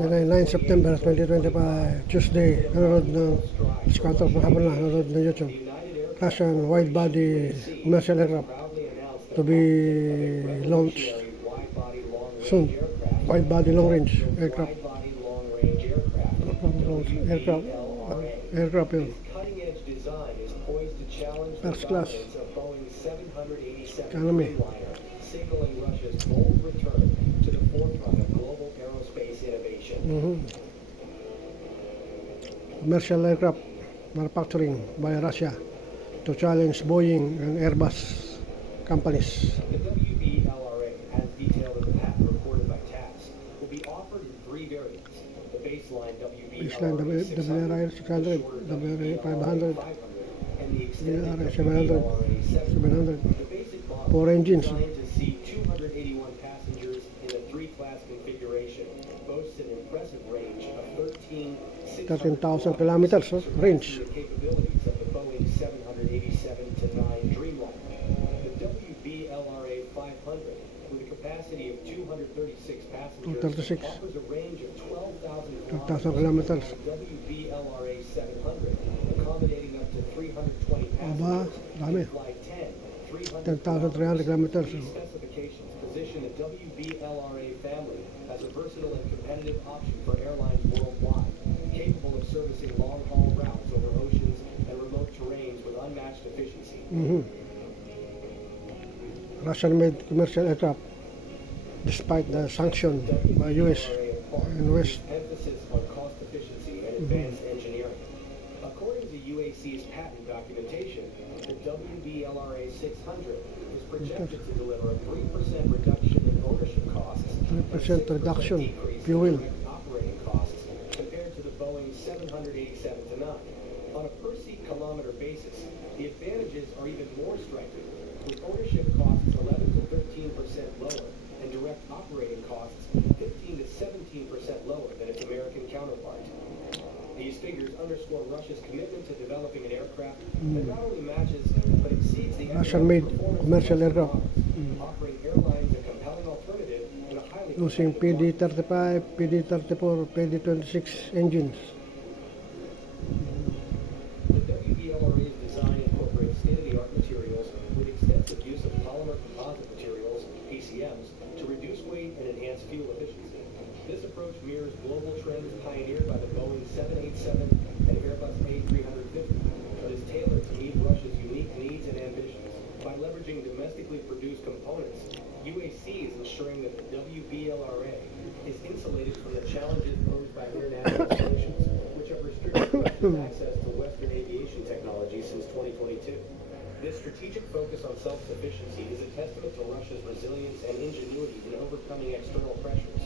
9 September 2025, Tuesday, nanonood ng Squatter ng hapon na, nanonood ng YouTube. Russian wide-body commercial aircraft to be launched soon. Wide-body long-range aircraft. Aircraft yun. First class. Economy. Signaling Russia's bold return to the forefront of global aerospace innovation. Commercial aircraft manufacturing by Russia to challenge Boeing and Airbus companies. The WBLRA, as detailed in the patent reported by TAS, will be offered in three variants. The baseline WBLRA 600, WRA 500, and the extended WRA WBLRA 700. The basic model 4 engines. designed to seat 281 passengers in a three-class configuration boasts an impressive range of 13,000 kilometers range. the capabilities of the Boeing 787-9 Dreamliner. The WBLRA 500, with a capacity of 236 passengers, 236. offers a range of 12,000 kilometers. WBLRA 700, accommodating up to 320 Aba, passengers, dami. fly 10,300 kilometers. These specifications position the WBLRA family as a versatile and competitive option for airlines worldwide, capable of servicing long-haul routes over oceans and remote terrains with unmatched efficiency. Russian-made commercial aircraft, despite the sanction by US and West. Emphasis on cost efficiency and advanced engineering. According to UAC's patent documentation, the WBLRA 600 is projected to deliver a 3% reduction in ownership costs, 3% reduction, decrease fuel. in direct operating costs compared to the Boeing 787-9. On a per-seat kilometer basis, the advantages are even more striking, with ownership costs 11 to 13% lower and direct operating costs 15 to 17% lower than its American counterpart. These figures underscore Russia's commitment to developing an aircraft that not only matches but exceeds the Russian-made performance commercial of aircraft. offering airlines a compelling alternative in a highly Using PD-35, PD-34, PD-26 engines. The WBLRA's design incorporates state-of-the-art materials with extensive use of polymer composite materials, PCMs, to reduce weight and enhance fuel efficiency. This approach mirrors global trends pioneered by the Boeing 787 and Airbus A350, but is tailored to meet Russia's unique needs and ambitions. By leveraging domestically produced components, UAC is ensuring that the WBLRA is insulated from the challenges posed by international sanctions, which have restricted Russia's access to Western aviation technology since 2022. This strategic focus on self-sufficiency is a testament to Russia's resilience and ingenuity in overcoming external pressures.